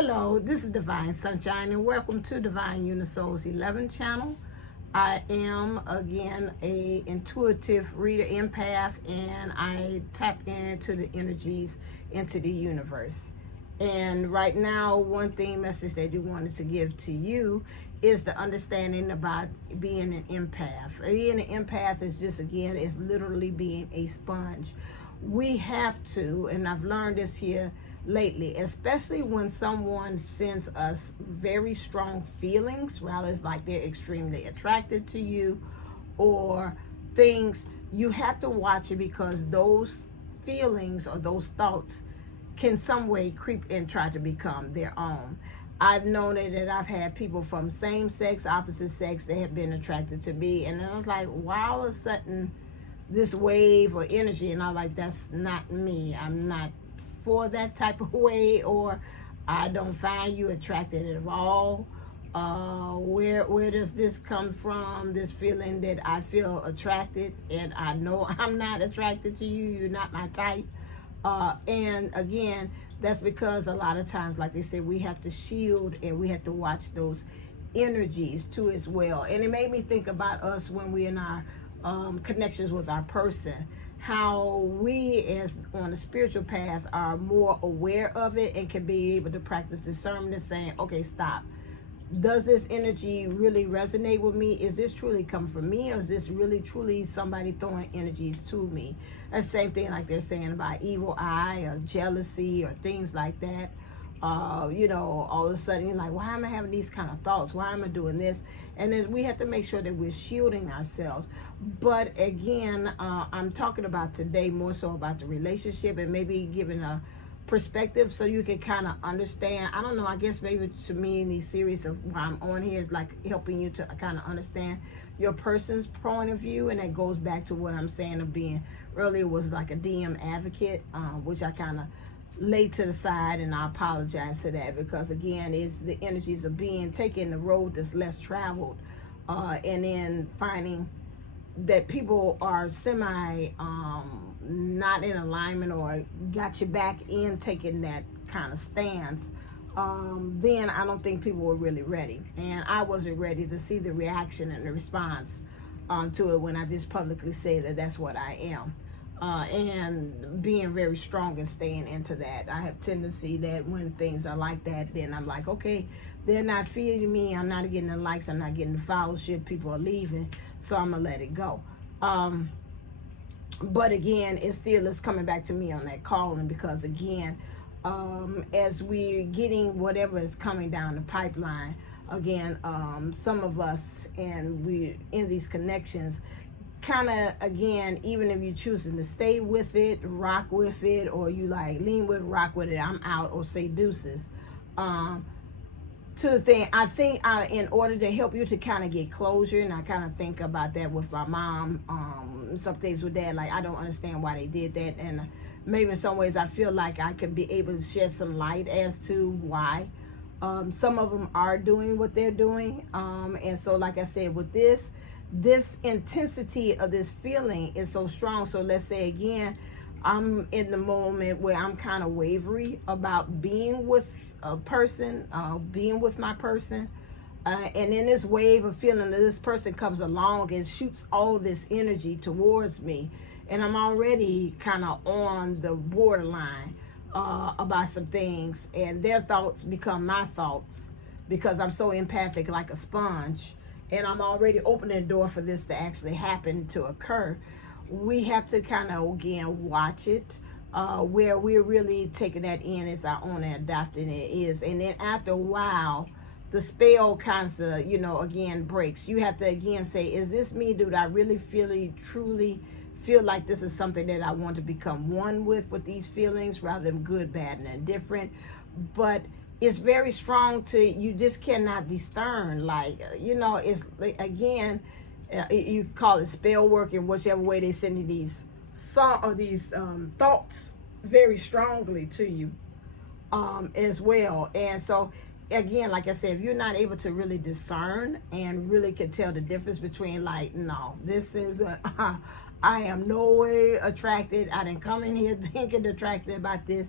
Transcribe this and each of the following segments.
Hello, this is Divine Sunshine, and welcome to Divine Unisoul's 11 channel. I am, again, a intuitive reader, empath, and I tap into the energies, into the universe. And right now, one thing message that you wanted to give to you is the understanding about being an empath. Being an empath is just, again, is literally being a sponge. We have to, and I've learned this here lately, especially when someone sends us very strong feelings, rather it's like they're extremely attracted to you or things, you have to watch it, because those feelings or those thoughts can some way creep and try to become their own. I've known it, that I've had people from same sex, opposite sex, they have been attracted to me, and then I was like, wow, all of a sudden this wave or energy, and I'm like, that's not me. I'm not for that type of way, or I don't find you attracted at all. Where does this come from, this feeling that I feel attracted and I know I'm not attracted to you, you're not my type. And again, that's because a lot of times, like they say, we have to shield and we have to watch those energies too as well. And it made me think about us when we're in our connections with our person, how we as on the spiritual path are more aware of it and can be able to practice discernment and saying, okay, stop. Does this energy really resonate with me? Is this truly coming from me, or is this really truly somebody throwing energies to me? That's the same thing like they're saying about evil eye or jealousy or things like that. All of a sudden you're like, why am I having these kind of thoughts? Why am I doing this? And then we have to make sure that we're shielding ourselves. But again, I'm talking about today more so about the relationship, and maybe giving a perspective so you can kind of understand. I don't know, I guess maybe to me in these series of why I'm on here is like helping you to kind of understand your person's point of view. And that goes back to what I'm saying of being earlier was like a DM advocate, which I kind of laid to the side, and I apologize to that, because again, it's the energies of being taking the road that's less traveled, and then finding that people are semi not in alignment or got your back in taking that kind of stance. Then I don't think people were really ready, and I wasn't ready to see the reaction and the response to it when I just publicly say that that's what I am. And being very strong and staying into that. I have tendency that when things are like that, then I'm like, okay, they're not feeding me, I'm not getting the likes, I'm not getting the followership, people are leaving, so I'm gonna let it go. But again, it still is coming back to me on that calling, because again, as we're getting whatever is coming down the pipeline, again, some of us, and we in these connections, kind of, again, even if you're choosing to stay with it, rock with it, or you like lean with, rock with it, I'm out, or say deuces, to the thing, I think in order to help you to kind of get closure, and I kind of think about that with my mom, some things with dad, like I don't understand why they did that, and maybe in some ways I feel like I could be able to shed some light as to why some of them are doing what they're doing, and so like I said, with this intensity of this feeling is so strong. So let's say again, I'm in the moment where I'm kind of wavery about being with a person, being with my person, and in this wave of feeling that this person comes along and shoots all this energy towards me, and I'm already kind of on the borderline about some things, and their thoughts become my thoughts because I'm so empathic, like a sponge, and I'm already opening the door for this to actually happen, to occur. We have to kind of, again, watch it, where we're really taking that in as our own and adopting it is. And then after a while, the spell kind of, again, breaks. You have to, again, say, is this me? Do I really truly feel like this is something that I want to become one with these feelings, rather than good, bad, and indifferent? But it's very strong to, you just cannot discern, like, it's like, again, you call it spell work in whichever way they send you these thoughts very strongly to you as well. And so again, like I said, if you're not able to really discern and really can tell the difference between, like, no, this is I am no way attracted, I didn't come in here thinking attracted about this,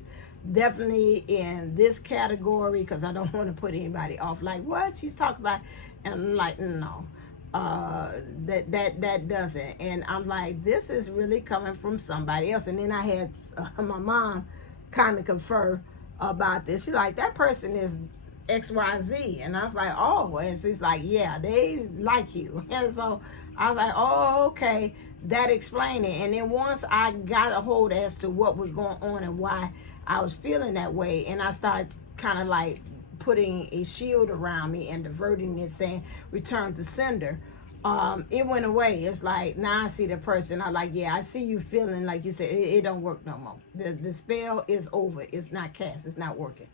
definitely in this category, because I don't want to put anybody off like what she's talking about. And I'm like, no, that doesn't. And I'm like, this is really coming from somebody else. And then I had my mom kind of confer about this. She's like, that person is XYZ. And I was like, oh. And she's like, yeah, they like you. And so I was like, oh, okay, that explained it. And then once I got a hold as to what was going on and why I was feeling that way, and I started kind of like putting a shield around me and diverting it, saying return to sender, it went away. It's like, now I see the person. I like, yeah, I see you feeling like you said it don't work no more. The spell is over. It's not cast. It's not working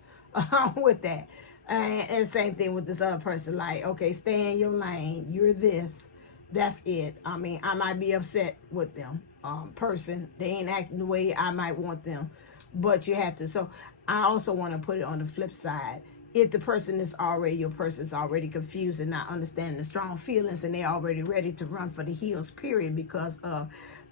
with that. And same thing with this other person. Like, okay, stay in your lane. You're this. That's it. I mean, I might be upset with them. Person, they ain't acting the way I might want them, but you have to. So I also want to put it on the flip side. If the person is already, your person's already confused and not understanding the strong feelings, and they're already ready to run for the hills, period, because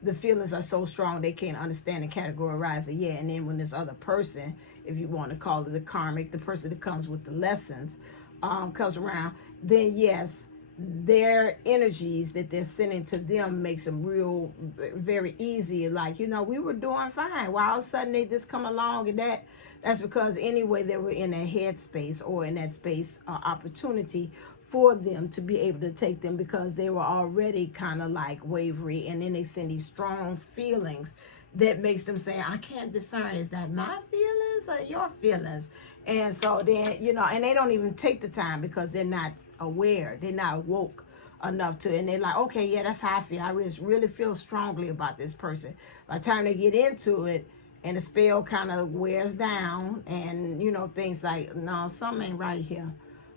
the feelings are so strong they can't understand and categorize it yet. And then when this other person, if you want to call it the karmic, the person that comes with the lessons, comes around, then yes, their energies that they're sending to them makes them real very easy. Like, you know, we were doing fine, why all of a sudden they just come along, and that's because anyway they were in a headspace or in that space opportunity for them to be able to take them, because they were already kind of like wavery, and then they send these strong feelings that makes them say, I can't discern, is that my feelings or your feelings? And so then, you know, and they don't even take the time because they're not aware, they're not awoke enough to, and they're like, okay, yeah, that's how I feel. I just really feel strongly about this person. By the time they get into it and the spell kind of wears down, and you know, things like, no, something ain't right here.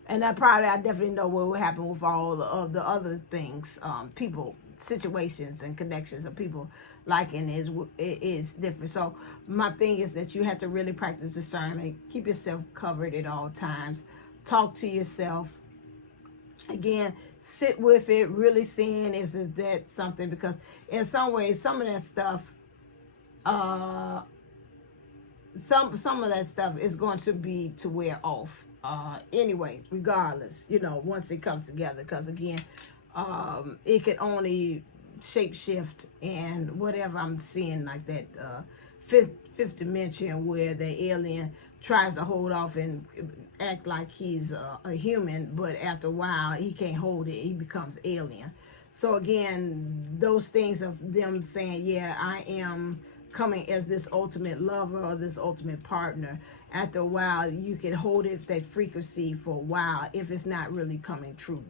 And I definitely know what will happen with all of the other things, people, situations, and connections of people liking is different. So my thing is that you have to really practice discernment. Keep yourself covered at all times. Talk to yourself. Again, sit with it, really seeing, is that something, because in some ways, some of that stuff, some of that stuff is going to be to wear off anyway, regardless, you know, once it comes together, because again, it can only shape shift, and whatever I'm seeing, like that fifth dimension where the alien tries to hold off and act like he's a human, but after a while he can't hold it, he becomes alien. So again, those things of them saying, yeah, I am coming as this ultimate lover or this ultimate partner, after a while you can hold it, that frequency, for a while, if it's not really coming true,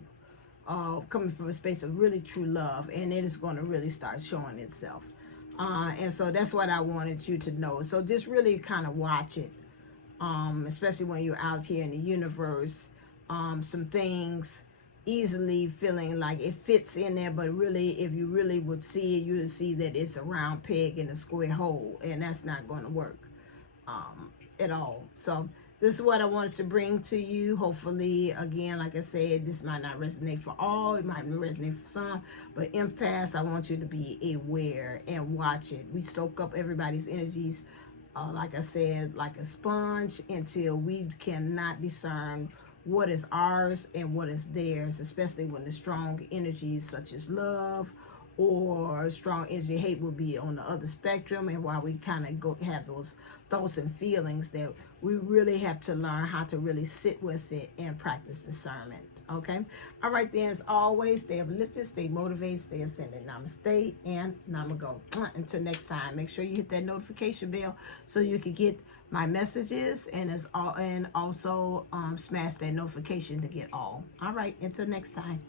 coming from a space of really true love, and it is going to really start showing itself. And so that's what I wanted you to know. So just really kind of watch it, especially when you're out here in the universe. Some things easily feeling like it fits in there, but really, if you really would see it, you would see that it's a round peg in a square hole, and that's not going to work at all. So this is what I wanted to bring to you. Hopefully, again, like I said, this might not resonate for all, it might resonate for some, but empaths, I want you to be aware and watch it. We soak up everybody's energies, like I said, like a sponge, until we cannot discern what is ours and what is theirs, especially when the strong energies such as love or strong energy hate will be on the other spectrum. And while we kind of have those thoughts and feelings, that we really have to learn how to really sit with it and practice discernment. Okay, all right, then, as always, stay uplifted, stay motivated, stay ascended. Namaste and namago. Until next time, make sure you hit that notification bell so you can get my messages, and also smash that notification to get all. All right, until next time.